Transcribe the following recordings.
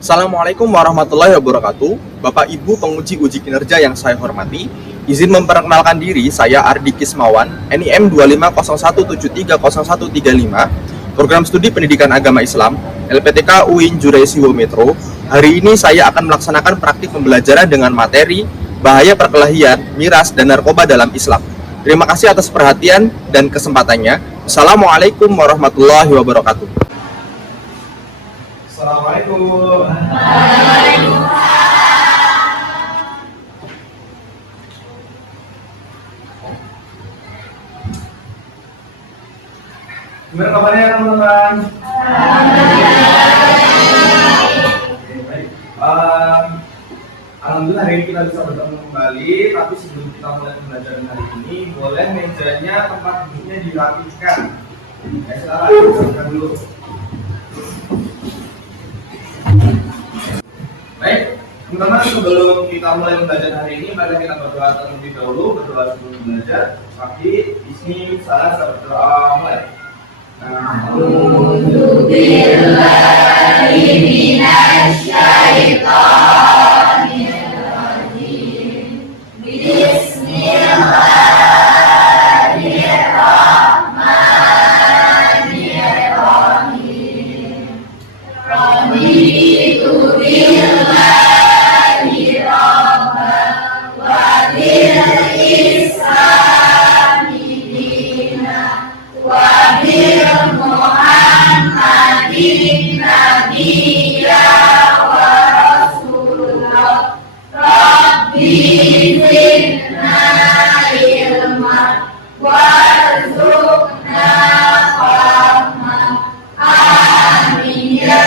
Assalamualaikum warahmatullahi wabarakatuh. Bapak Ibu penguji uji kinerja yang saya hormati, izin memperkenalkan diri, saya Ardi Kismawan, NIM 2501730135, Program Studi Pendidikan Agama Islam, LPTK UIN Juraisiwo Metro. Hari ini saya akan melaksanakan praktik pembelajaran dengan materi bahaya perkelahian, miras, dan narkoba dalam Islam. Terima kasih atas perhatian dan kesempatannya. Assalamualaikum warahmatullahi wabarakatuh. Assalamualaikum. Gimana kabarnya teman-teman? Oke, baik. Alhamdulillah hari ini kita bisa bertemu kembali. Tapi sebelum kita mulai pembelajaran hari ini, boleh mejanya, tempat duduknya dirapikan. Ya, silakan rapikan dulu. Baik, teman-teman, sebelum kita mulai belajar hari ini, mari kita berdoa terlebih dahulu. Berdoa sebelum belajar. Tapi di salah berdoa mulai. A'udzu billahi minasy syaithanir rajim. Bismillahirrahmanirrahim. Raditu billahi rabban wa bil islami dinan wa bil muhammadin nabiyya wa rasulah. Rabbi zidna ilman warzuqna fahman. Amin ya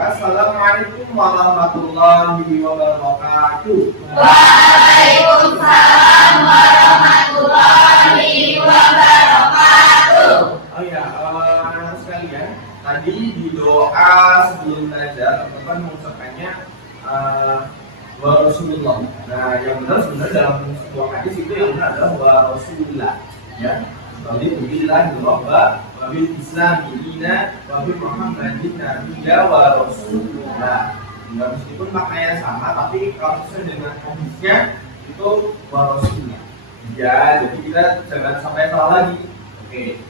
Assalamualaikum warahmatullahi wabarakatuh. Waalaikumsalam warahmatullahi wabarakatuh. Oh ya, anak-anak sekalian, tadi di doa sebelum belajar teman-teman mengucapkannya wa Rasulullah. Nah, yang benar sebenarnya dalam sebuah hadis itu yang benar adalah wa Rasulullah, ya. Raditu billahi rabban wa bil islami dinan wa bi muhammadin nabiyya wa rasulullah. Ya, meskipun maknanya sama, tapi kalau sesuai dengan hadisnya itu wa rasulullah. Ya, jadi kita jangan sampai salah lagi. Oke.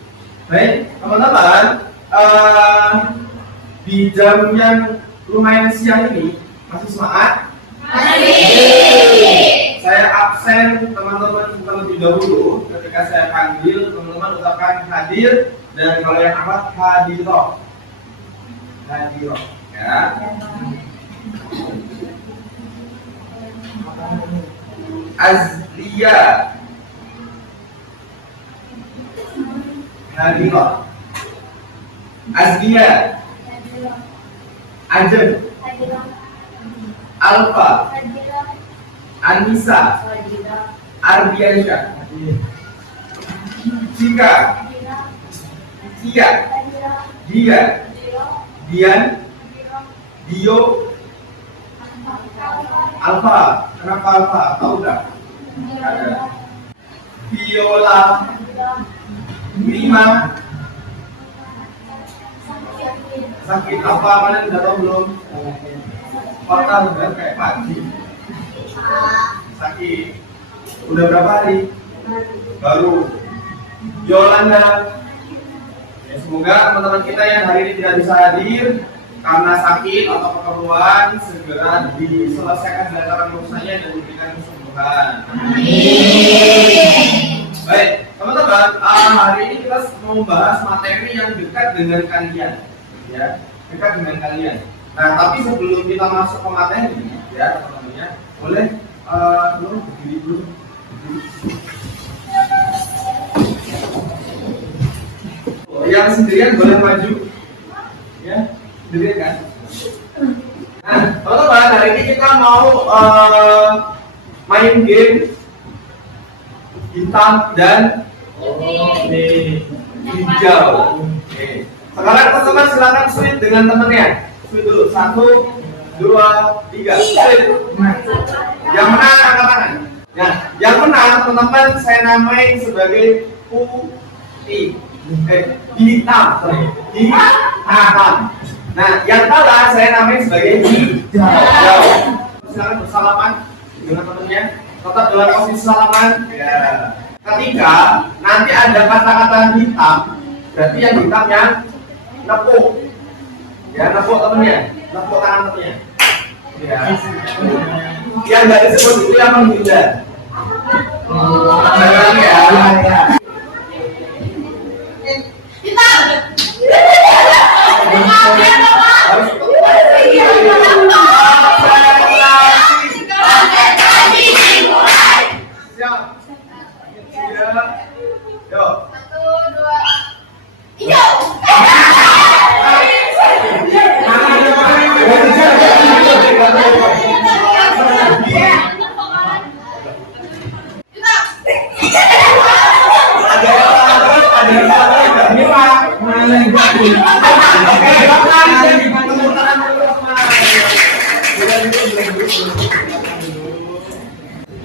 Baik, teman-teman, di jam yang lumayan siang ini masih semangat? Masih. Saya absen teman-teman terlebih dahulu. Ketika saya panggil, teman-teman ucapkan hadir, dan kalau yang amat hadiroh. Hadiroh, ya. Azlia. Hadiroh. Azlia. Ajen. Alfa. Anissa, Ardiansyah, Cika, Cia, Dia, Dian, Dio, Alfa. Kenapa Alfa? Tahu nggak? Viola, Bima. Sakit apa? Kalian udah tahu belum? Fatal kan kayak pagi. Sakit. Udah berapa hari? Baru. Yolanda. Ya, semoga teman-teman kita yang hari ini tidak bisa hadir karena sakit atau keperluan segera diselesaikan diantara urusannya dan diberikan kesembuhan. Amin. Baik, teman-teman, hari ini kita mau membahas materi yang dekat dengan kalian, ya, dekat dengan kalian. Nah, tapi sebelum kita masuk ke materi, ya, teman-temannya, boleh berdiri dulu. Yang sendirian boleh maju, ya, sendirian kan? Nah, teman-teman, hari ini kita mau main game hitam dan hijau. Oke. Sekarang teman-teman silakan sweet dengan temannya. Sweet dulu, 1, 2, 3. Sweet. Yang menang angkat tangan. Nah, yang menang teman-teman saya namain sebagai putih. hitam, hitam. Nah, yang salah saya namanya sebagai hijau. Silakan bersalaman dengan temannya, tetap dalam posisi salaman. Ya. Ketika nanti ada kata-kata hitam, berarti yang hitamnya nepuk. Ya, nepuk temennya, nepuk tangan temennya. Ya. Yang nggak disebut itu yang menghindar. Jangan ya.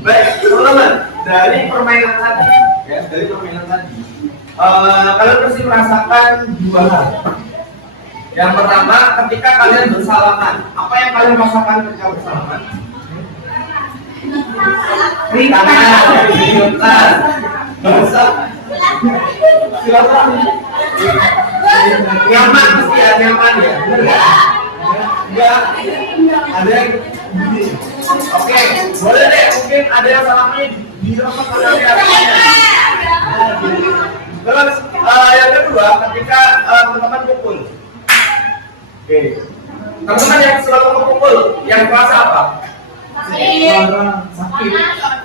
Baik, teman-teman, dari permainan tadi, kalian pasti merasakan dua hal. Yang pertama, ketika kalian bersalaman, apa yang kalian rasakan ketika bersalaman? Nyaman, pasti ya, nyaman ya. Enggak, ada yang begini. Oke, boleh deh, mungkin ada yang salamnya di tempat kalian. Terus yang kedua, ketika teman-teman pukul. Oke, teman-teman yang selalu pukul, yang terasa apa? Sakit,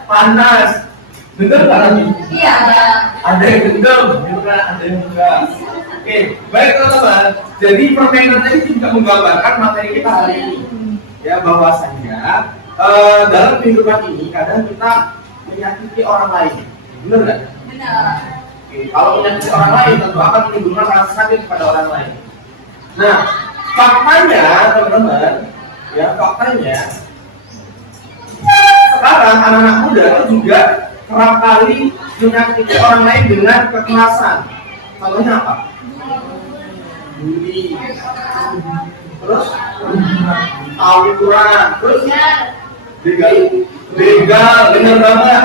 panas. Bener nggak lagi? Iya. Ada yang gendam, ada yang enggak. Oke, baik teman-teman. Jadi permainan ini juga menggambarkan materi kita hari ini. Ya, bahwasanya dalam kehidupan ini kadang kita menyakiti orang lain. Benar nggak? Benar. Oke, kalau menyakiti orang lain tentu akan menimbulkan rasa sakit kepada orang lain. Nah, faktanya teman-teman, ya faktanya sekarang anak-anak muda itu juga kerap kali menyakiti orang lain dengan kekerasan. Contohnya apa? Bully. Terus tawuran, terus begal, bener banget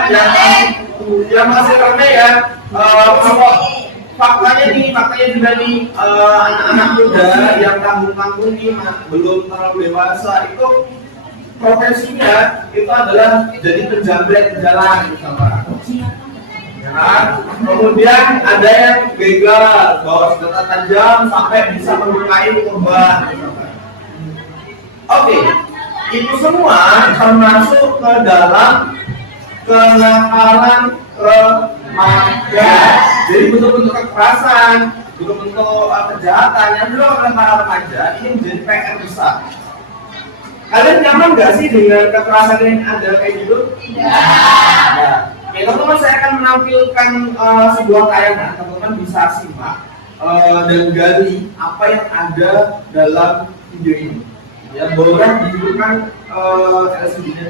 yang masih rame ya. Faktanya juga nih anak-anak muda yang tanggung-tanggung nih belum terlalu dewasa itu profesinya itu adalah jadi penjamret jalan misalnya. Ya, kemudian ada yang begal bawa senjata tajam sampai bisa melukai korban. Oke, itu semua termasuk ke dalam kenakalan remaja. Jadi bentuk-bentuk kekerasan, bentuk-bentuk kejahatan yang dilakukan oleh para remaja ini menjadi PR besar. Kalian nyaman nggak sih dengan kekerasan yang ada kayak gitu? Tidak. Nah, oke, teman-teman, saya akan menampilkan sebuah tayangan. Teman-teman bisa simak dan gali apa yang ada dalam video ini. Ya, boleh dihidupkan LCD-nya.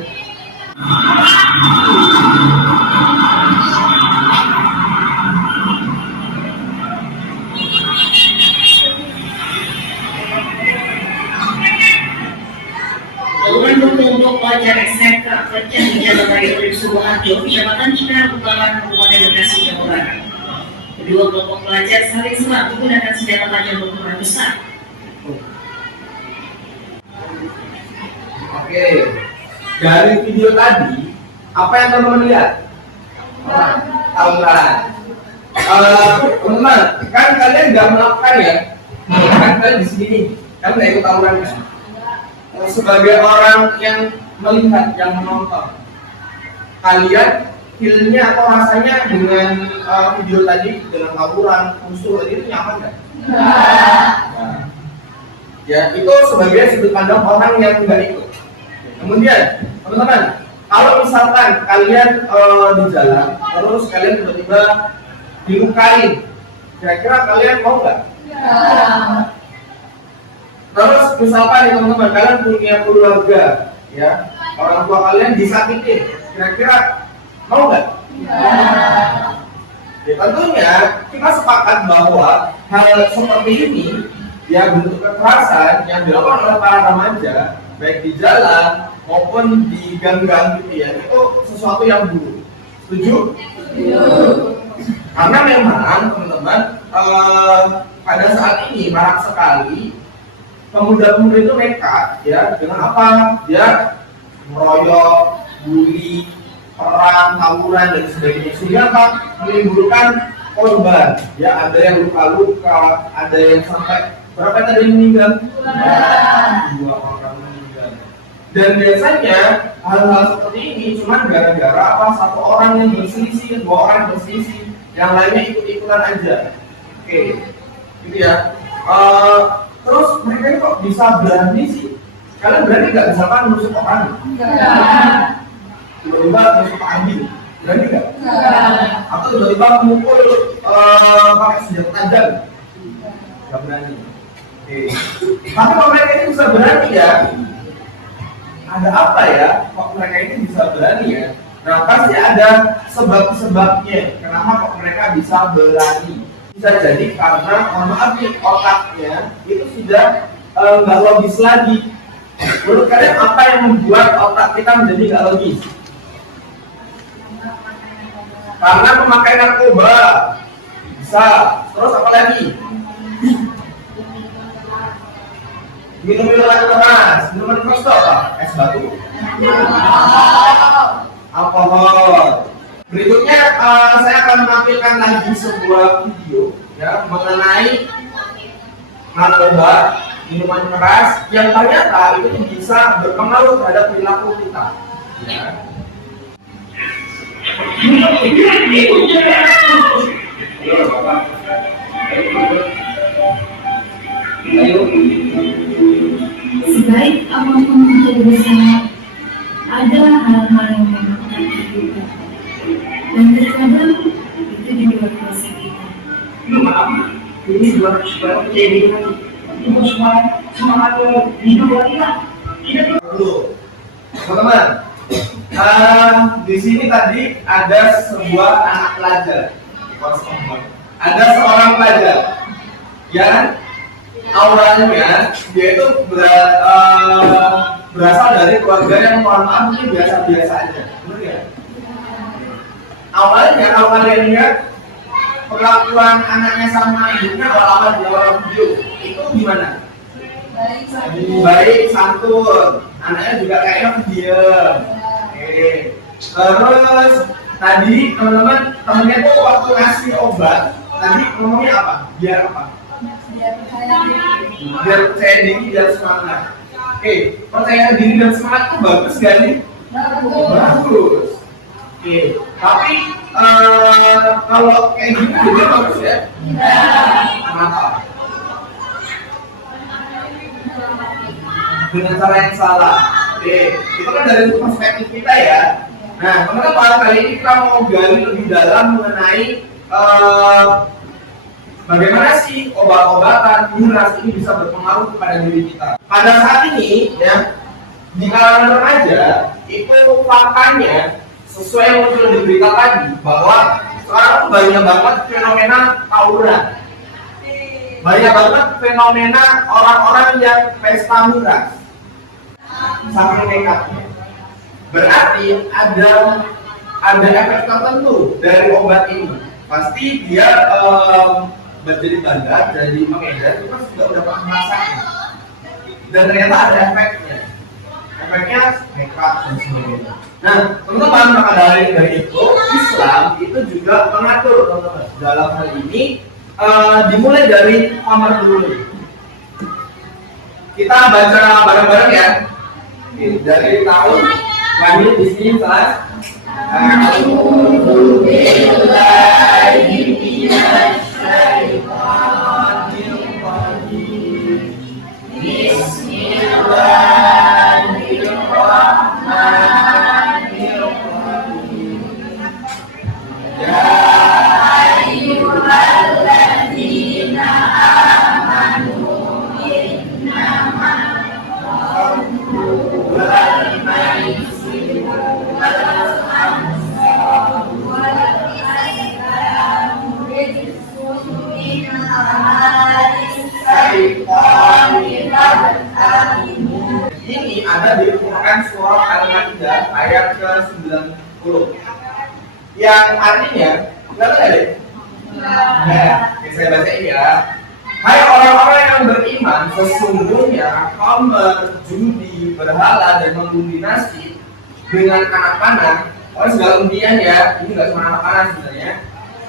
Saluran untuk pelajar SMK kerja di Jalan Raya Urip Sukoharjo, Kecamatan Cikarang Utara, Kabupaten Bekasi, Jawa Barat. Kedua kelompok pelajar saling serang menggunakan senjata tajam berukuran besar. Oke, dari video tadi, apa yang teman-teman lihat? Tawuran. Teman-teman, kan kalian nggak melakukan ya? Kan kalian di sini, kan nggak ikut tawuran kan? Sebagai orang yang melihat, yang menonton, kalian feelnya atau rasanya dengan video tadi, dengan tawuran, musuh tadi itu nyaman nggak? Nah, ya itu sebagai sudut pandang orang yang nggak ikut. Kemudian, teman-teman, kalau misalkan kalian di jalan, terus kalian tiba-tiba dilukai, kira-kira kalian mau nggak? Terus misalkan nih teman-teman, kalian punya keluarga, ya, orang tua kalian disakitin, kira-kira mau nggak? Ya, tentunya kita sepakat bahwa hal seperti ini, ya bentuk kekerasan yang dilakukan oleh para remaja, baik di jalan maupun di gang-gang gitu ya, itu sesuatu yang buruk. Setuju? Karena memang teman-teman, pada saat ini marak sekali pemuda-pemuda itu nekat ya, dengan apa? Dia meroyok, bully, perang, tawuran dan sebagainya, sehingga apa? Menimbulkan korban ya, ada yang luka-luka, ada yang sampai berapa tadi meninggal? 2 orang meninggal. Dan biasanya hal-hal seperti ini cuma gara-gara apa? 1 orang yang berselisih, 2 orang yang berselisih, yang lainnya ikut-ikutan aja. Oke, gitu ya. Terus mereka ini kok bisa berani sih? Kalian berani nggak misalkan menusuk orang? Tiba-tiba menusuk Pak Andi, berani nggak? Atau tiba-tiba memukul pakai senjata tajam? Nggak berani. Oke. Tapi kalau mereka ini bisa berani ya, ada apa ya? Kok mereka ini bisa berani ya? Nah, pasti ada sebab-sebabnya. Kenapa kok mereka bisa berani? Bisa jadi karena, mohon maaf nih, otaknya itu sudah nggak logis lagi. Menurut kalian apa yang membuat otak kita menjadi nggak logis? Karena memakai narkoba, bisa. Terus apa lagi? Minum minuman keras, minuman keras itu apa? Es batu, alkohol. Berikutnya saya akan menampilkan lagi sebuah video ya mengenai narkoba, minuman keras yang ternyata itu bisa berpengaruh terhadap perilaku kita. Ya. Sebaik apapun kita berusaha, ada hal-hal yang memang kita dan terkadang itu di luar kuasa kita. Maaf, ini buat jadi itu semua hidup kita. Dulu, teman-teman, di sini tadi ada sebuah anak pelajar. Ada seorang pelajar yang awalnya dia itu berasal dari keluarga yang mohon maaf mungkin biasa-biasa aja, benar ya? Awalnya kalau kalian lihat perlakuan anaknya sama ibunya awal-awal di awal video itu gimana? Baik, santun, anaknya juga kayaknya diam. Oke. Terus tadi teman-teman, temennya tuh waktu ngasih obat tadi ngomongnya apa? Biar apa? Biar percaya diri, biar semangat. Oke, percaya diri dan semangat itu bagus gak nih? Bagus. Oke, tapi kalau kayak gini juga bagus ya? Kenapa? Dengan cara yang salah. Oke, itu kan dari perspektif kita ya. Nah, teman-teman, kali ini kita mau gali lebih dalam mengenai bagaimana sih obat-obatan miras ini bisa berpengaruh kepada diri kita. Pada saat ini ya, di kalangan remaja itu faktanya sesuai yang muncul di berita tadi bahwa sekarang banyak banget fenomena tawuran, banyak banget fenomena orang-orang yang pesta miras sampai nekatnya. Berarti ada efek tertentu dari obat ini. Pasti dia menjadi bandar, jadi mengedar, kita juga udah pernah merasakan. Dan ternyata ada efeknya. Efeknya nekat dan sebagainya. Nah, teman-teman, maka dari itu Islam itu juga mengatur teman-teman dalam hal ini. Dimulai dari kamar dulu. Kita baca bareng-bareng ya. Dari tahun lahir di sini kelas. Ini ada di Quran surah Al-Maidah ayat ke-90. Yang artinya, nggak ada deh? Nah, saya bacain ya. Hai orang-orang yang beriman, sesungguhnya khamr, judi, berhala, dan mengundi nasib dengan anak panah, segala undian ya, ini nggak cuma anak panah sebenarnya,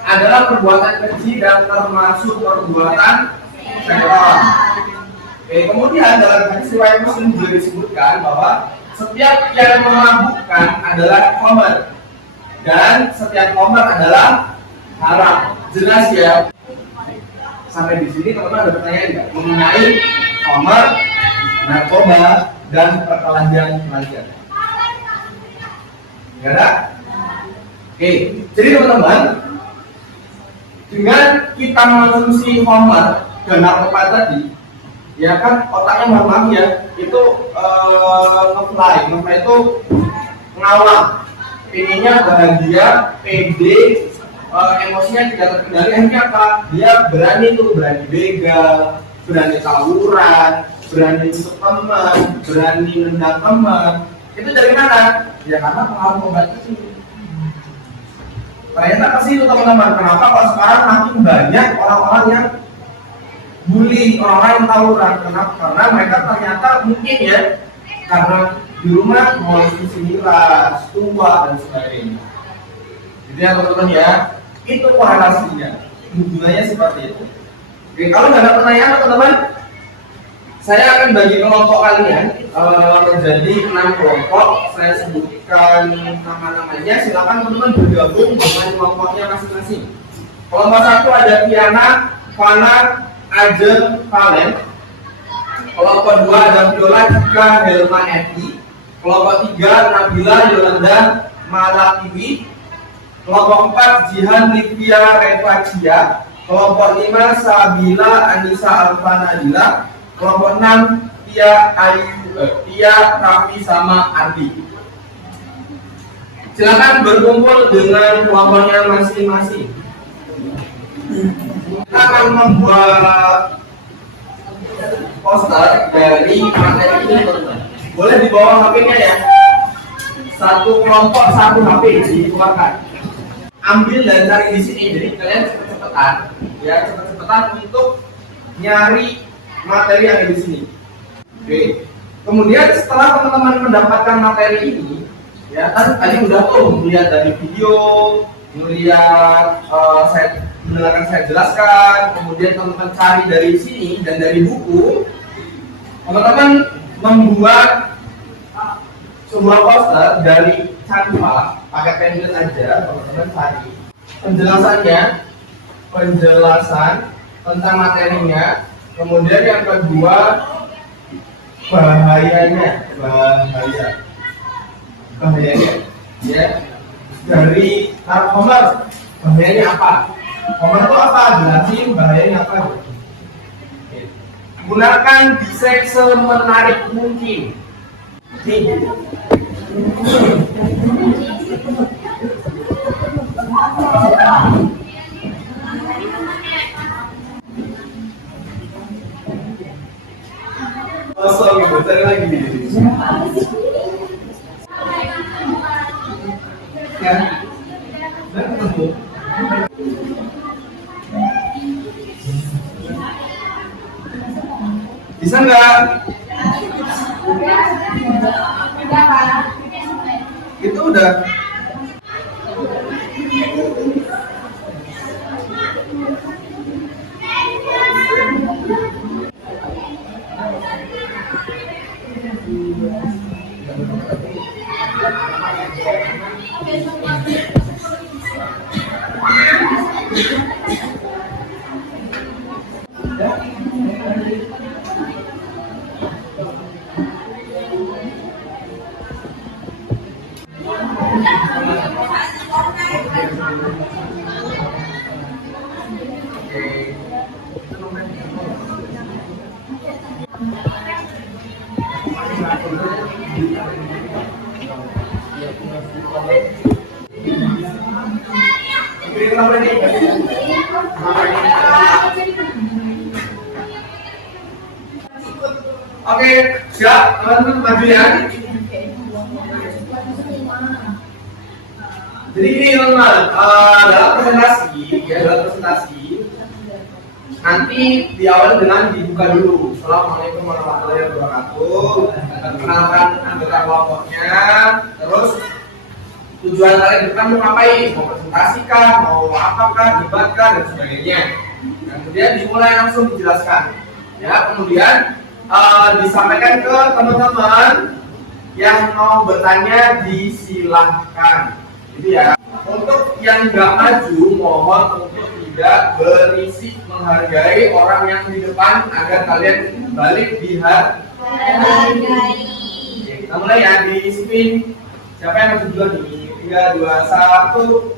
adalah perbuatan keji dan termasuk perbuatan syaitan. Kemudian dalam hadis riwayat Muslim juga disebutkan bahwa setiap yang memabukkan adalah khamr dan setiap khamr adalah haram. Jelas ya. Sampai di sini teman-teman ada pertanyaan nggak mengenai khamr, narkoba, dan perkelahian pelajar? Nggak ada? Oke, jadi teman-teman, dengan kita mengonsumsi khamr dan narkoba tadi, ya kan otaknya mohon maaf ya, itu ngefly itu ngawang, inginnya bahagia, pede, emosinya tidak terkendali. Akhirnya apa? Dia berani begal, berani tawuran, berani untuk teman, berani nendang teman. Itu dari mana? Ya karena pengaruh obat itu. Ternyata pasti itu teman-teman. Kenapa kalau sekarang makin banyak orang-orang yang bully, orang-orang yang tawuran? Kenapa? Karena mereka ternyata mungkin ya karena di rumah mengonsumsi miras, tua dan sebagainya. Jadi ya teman-teman ya, itu korelasinya, hubungannya seperti itu. Oke, kalau nggak ada pertanyaan teman-teman, saya akan bagi kelompok kalian menjadi 6 kelompok. Saya sebutkan nama-namanya, silakan teman-teman bergabung dengan kelompoknya masing-masing. Kelompok 1 ada Kiana, Fana, Ajeng, Valen. Kelompok 2 ada Viola, Cika, Helma, Eki. Kelompok 3 Nabila, Yolanda, Malakiwi. Kelompok 4 Jihan, Livia, Revacia. Kelompok 5 Sabila, Anissa, Alfa, Nadila. Kelompok 6 Tia, Raffi, sama Ardi. Silakan berkumpul dengan kelompoknya masing-masing. Kita akan membuat poster dari materi ini. Boleh di bawah HP-nya ya. Satu kelompok satu HP dikeluarkan. Ambil dan cari di sini. Jadi kalian cepet-cepetan, ya cepet-cepetan untuk nyari materi yang ada di sini. Oke. Kemudian setelah teman-teman mendapatkan materi ini, ya kan tadi udah tuh melihat dari video, melihat saya mendengarkan saya jelaskan, kemudian teman-teman cari dari sini dan dari buku, teman-teman membuat sebuah poster dari Canva, pakai pensil aja, teman-teman cari penjelasan tentang materinya. Kemudian yang kedua bahayanya ya dari narkoba. Bahayanya apa? Khamr itu apa? Jelasin bahayanya apa? Gunakan desain semenarik mungkin. Kosong gitu, cari lagi di sini. Kan? Dan ketemu. Bisa nggak? Itu udah. Oke, siap teman-teman maju ya. Jadi gini teman-teman, dalam presentasi nanti diawali dengan dibuka dulu. Assalamualaikum warahmatullahi wabarakatuh. Perkenalkan anggota kelompoknya, terus tujuan kalian depan mau ngapain? Mau presentasi kah? Mau apakah? Debat kah? Dan sebagainya. Nah, kemudian dimulai langsung dijelaskan. Ya, kemudian disampaikan ke teman-teman yang mau bertanya, disilahkan. Jadi ya, untuk yang nggak maju mohon untuk tidak berisik, menghargai orang yang di depan agar kalian balik dihargai. Oke, kita mulai ya, di spin. Siapa yang maju duluan nih? 3, 2, 1.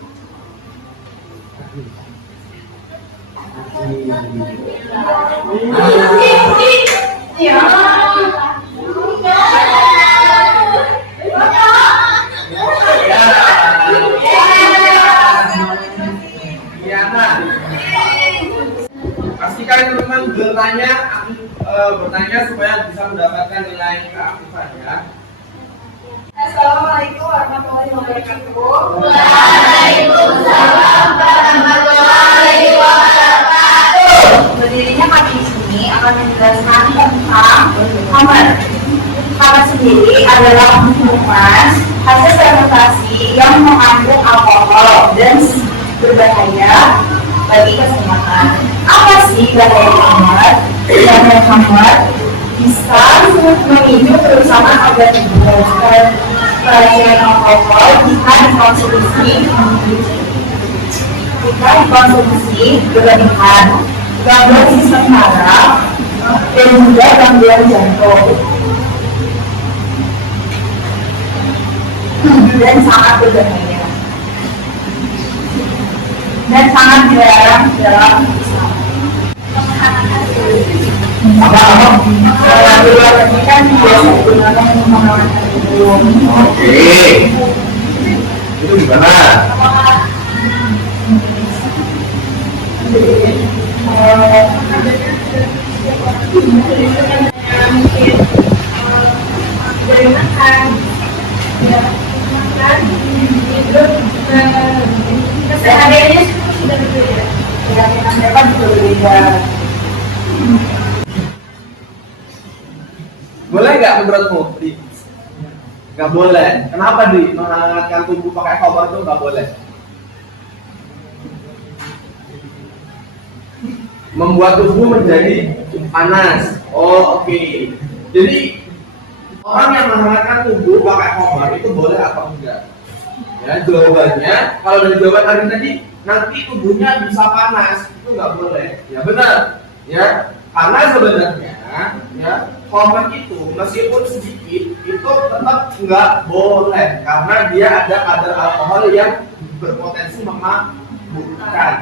Ya. Pastikan teman-teman bertanya supaya bisa mendapatkan nilai keaktifan ya. Assalamualaikum warahmatullahi wabarakatuh. Waalaikumsalam warahmatullahi wabarakatuh. Berdirinya kami di sini akan menjelaskan tentang Hammer. Hammer sendiri adalah minuman hasil fermentasi yang mengandung alkohol dan berbahaya bagi kesehatan. Apa sih bahaya Hammer? Bahaya Hammer bisa memicu kerusakan organ tubuh dan keracunan alkohol jika dikonsumsi berlebihan, gangguan sistem saraf dan juga gangguan jantung, dan sangat berbahaya dan sangat dilarang dalam Islam. Kan biasa digunakan untuk mengamankan tubuh. Oke, itu gimana? Mungkin dari makan, ya makan, hidup, kesehariannya sudah berbeda. Ya kita dapat berbeda. Boleh nggak menurutmu, Di? Nggak boleh. Kenapa, Di? Menghangatkan tubuh pakai khabar itu nggak boleh. Membuat tubuh menjadi panas. Oh, oke. Jadi orang yang menghangatkan tubuh pakai khabar itu boleh atau enggak? Ya, jawabannya kalau dari jawaban Arin tadi, nanti tubuhnya bisa panas, itu nggak boleh. Ya benar. Ya, karena sebenarnya ya khabar itu meskipun sedikit itu tetap nggak boleh karena dia ada kadar alkohol yang berpotensi memabukkan.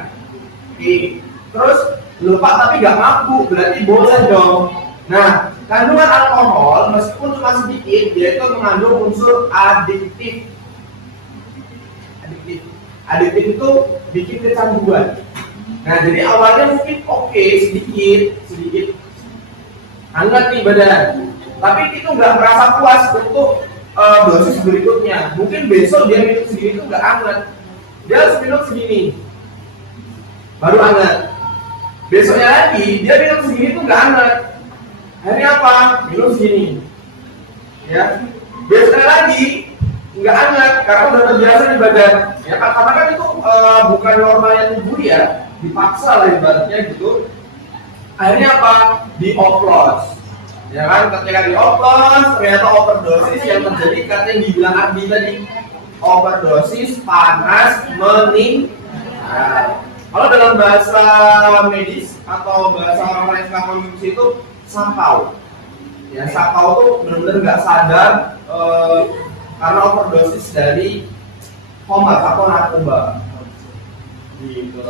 Oke. Terus lupa tapi nggak mabuk berarti boleh dong. Nah, kandungan alkohol meskipun cuma sedikit dia itu mengandung unsur adiktif. Adiktif itu bikin kecanduan. Nah, jadi awalnya mungkin oke, sedikit hangat nih badan, tapi itu nggak merasa puas untuk dosis berikutnya. Mungkin besok dia minum segini itu nggak hangat, dia harus minum segini baru hangat. Besoknya lagi dia minum segini itu nggak hangat, akhirnya apa? Minum segini, ya. Besoknya lagi nggak hangat karena udah terbiasa di badan, ya. Karena kan itu bukan normalnya tubuh ya, dipaksa lah ibaratnya gitu. Akhirnya apa? Dioplos, ya kan? Ketika dioplos ternyata overdosis yang terjadi katanya yang dibilang Ardi tadi, overdosis panas meninggal. Kalau dalam bahasa medis atau bahasa orang yang suka konsumsi itu sakau. Ya, sakau tuh benar-benar nggak sadar karena overdosis dari koma atau narkoba. Gitu.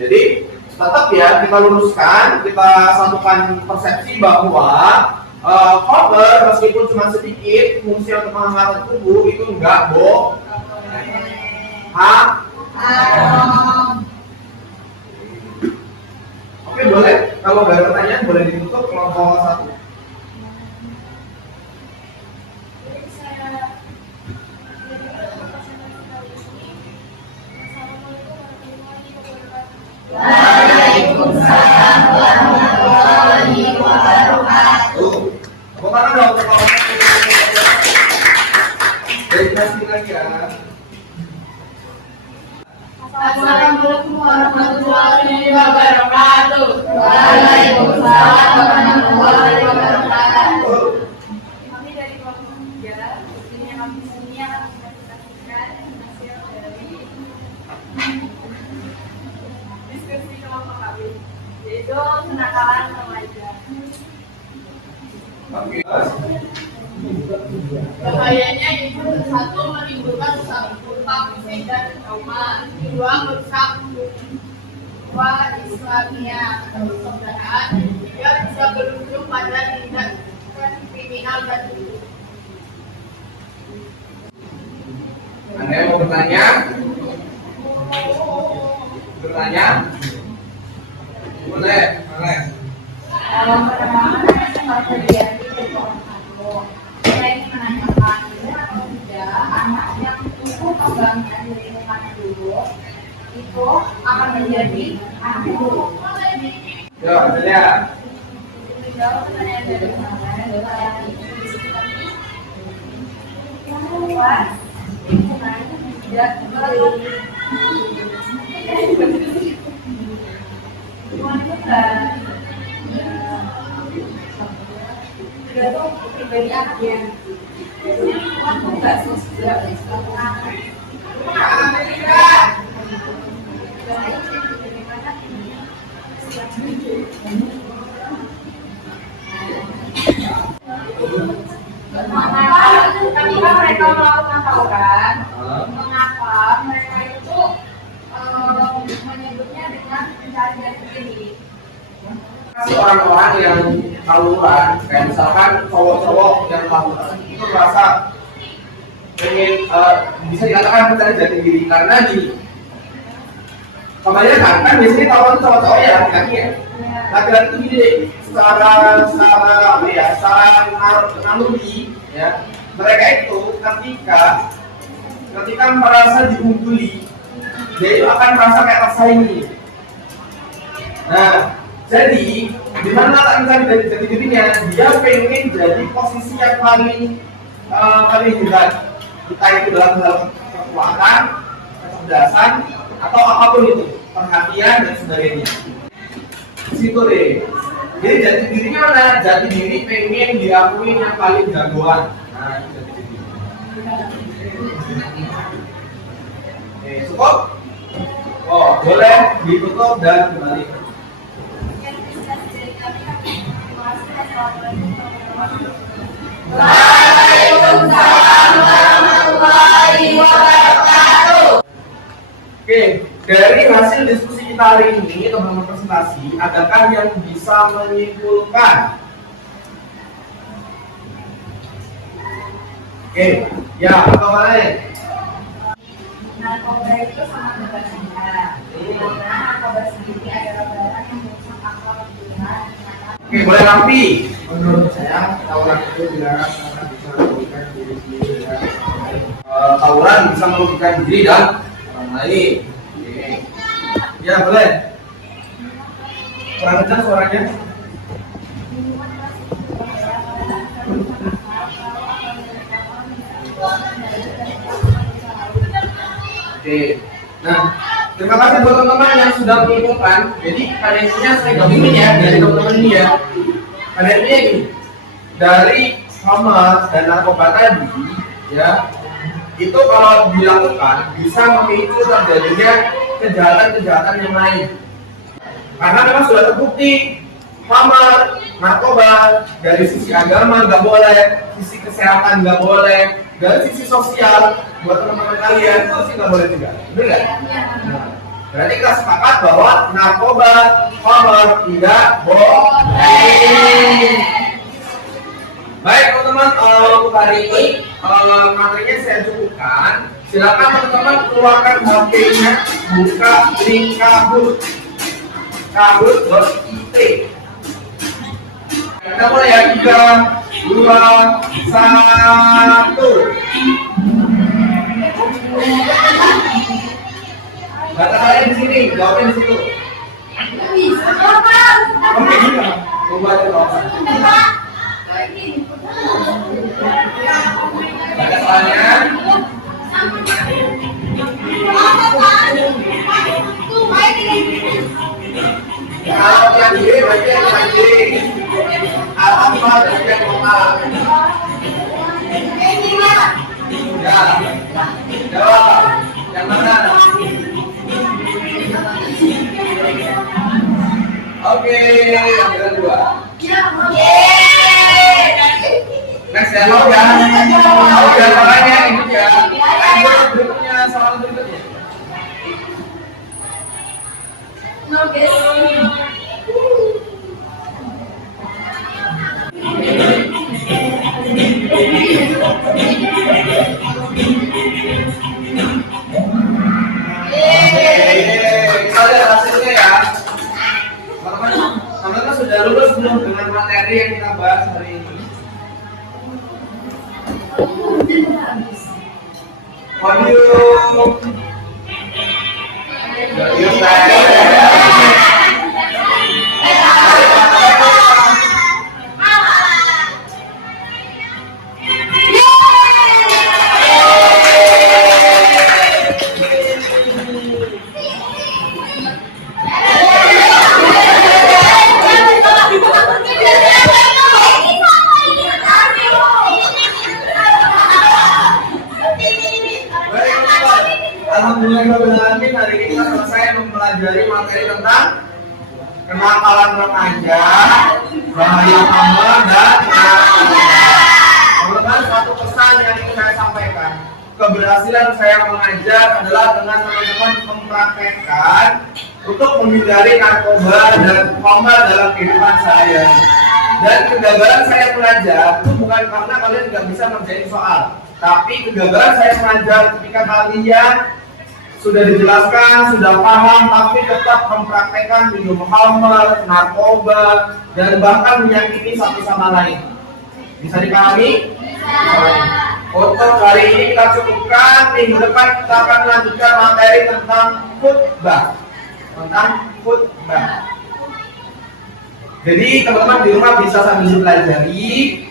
Jadi tetap ya kita luruskan, kita satukan persepsi bahwa cover meskipun cuma sedikit fungsi untuk menghangatkan tubuh itu enggak bohong. Oke, boleh kalau ada pertanyaan boleh ditutup kelompok 1. warahmatullahi wabarakatuh. Waalaikumsalam warahmatullahi wabarakatuh. Kami dari kelompok 3, ini kami di sini akan mempresentasikan hasil dari diskusi kelompok kami, yaitu kenakalan remaja. Bahayanya itu satu menimbulkan dampak fisik dan trauma, kedua merusak jiwa Islamia atau persaudaraan, ketiga bisa berujung pada tindak kriminal dan Anda yang mau bertanya? Bertanya? Boleh, boleh. Pertama-tama saya terjadi di sekolah aku. Saya ingin menanyakan, benar atau tidak anak yang tumbuh kembangkan di lingkungan dulu itu akan menjadi anak buruk. Ya, ya. Menjawab pertanyaan dari saya adalah yang luas lingkungan tidak baik. Lingkungan itu kan tergantung pribadi anak ya. Biasanya lingkungan itu nggak sosial, suatu anak. Ketika mereka melakukan tawuran, mengapa mereka itu menyebutnya dengan mencari jati diri? Orang-orang yang tawuran, kayak misalkan cowok-cowok yang tawuran itu merasa pengen bisa dikatakan mencari jati diri karena di kebanyakan kan biasanya tawuran cowok-cowok ya laki-laki ya. Laki-laki itu gini deh, secara apa ya, secara naluri ya, mereka itu ketika merasa diungguli, dia itu akan merasa kayak tersaingi. Nah, jadi di mana tak mencari jati dirinya, dia pengen jadi posisi yang paling hebat, entah itu dalam hal kekuatan, kecerdasan, atau apapun itu, perhatian dan sebagainya. Situ deh. Jadi jati dirinya mana? Jati diri pengen diakui yang paling jagoan. Nah, itu jati diri. Oke, cukup? Oh, boleh ditutup dan kembali. Waalaikumsalam warahmatullahi wabarakatuh. Oke, dari hasil diskusi kita hari ini teman-teman presentasi, adakah yang bisa menyimpulkan? Oke, ya, apa lain? Narkoba itu sama bebasnya. Karena narkoba sendiri adalah barang yang merusak akal pikiran. Oke, boleh rapi. Menurut saya, tawuran itu dilarang karena bisa merugikan diri sendiri dan orang lain. Tawuran bisa merugikan diri dan orang lain. Oke. Ya, boleh. Kurang kencang suaranya. Oke. Nah, terima kasih buat teman-teman yang sudah menyimpulkan. Jadi kalian saya gabungin ya dari teman-teman ini ya. Kalian ini dari sama dan narkoba tadi ya, itu kalau dilakukan bisa memicu terjadinya kejahatan-kejahatan yang lain. Karena memang sudah terbukti hamar, narkoba dari sisi agama nggak boleh, sisi kesehatan nggak boleh, dari sisi sosial buat teman-teman kalian itu sih nggak boleh juga, benar nggak? Nah, berarti kita sepakat bahwa narkoba, hamar tidak boleh. Baik teman-teman, untuk hari ini materinya saya cukupkan. Silakan teman-teman keluarkan HP-nya, buka link kabut.it. Kita mulai ya, 3, 2, 1. Data saya di sini, jawabnya di situ. Oke, gimana? Coba coba. Ada soalnya? Tuh, Muhammad yang total? Ya. Jawab. Yang mana? Oke, yang kedua. Next ya, mau ya? Mau ya, makanya ini ya. Ayo berikutnya, soal berikutnya. Kita lihat hasilnya ya. Teman-teman sudah lulus belum dengan materi yang kita bahas hari ini? Alhamdulillahirobbilalamin, hari ini kita selesai mempelajari materi tentang kenakalan remaja, bahaya hama dan teman-teman. Satu pesan yang ingin saya sampaikan, keberhasilan saya mengajar adalah dengan teman-teman mempraktekkan untuk menghindari narkoba dan khamar dalam kehidupan saya. Dan kegagalan saya mengajar itu bukan karena kalian tidak bisa mengerjain soal, tapi kegagalan saya mengajar ketika kalian sudah dijelaskan, sudah paham, tapi tetap mempraktekkan minum khamar, narkoba, dan bahkan menyakiti satu sama lain. Bisa dipahami? Untuk hari ini kita cukupkan. Minggu depan kita akan lanjutkan materi tentang khutbah. Jadi teman-teman di rumah bisa sambil mempelajari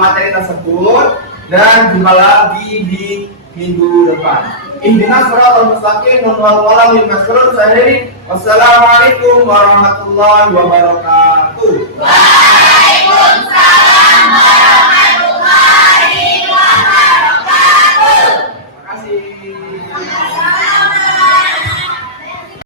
materi tersebut dan jumpa lagi di minggu depan. Ihdinas shiratal mustaqim wal lil masrur sahiri. Wassalamualaikum warahmatullahi wabarakatuh. Waalaikumsalam warahmatullahi wabarakatuh. Terima kasih.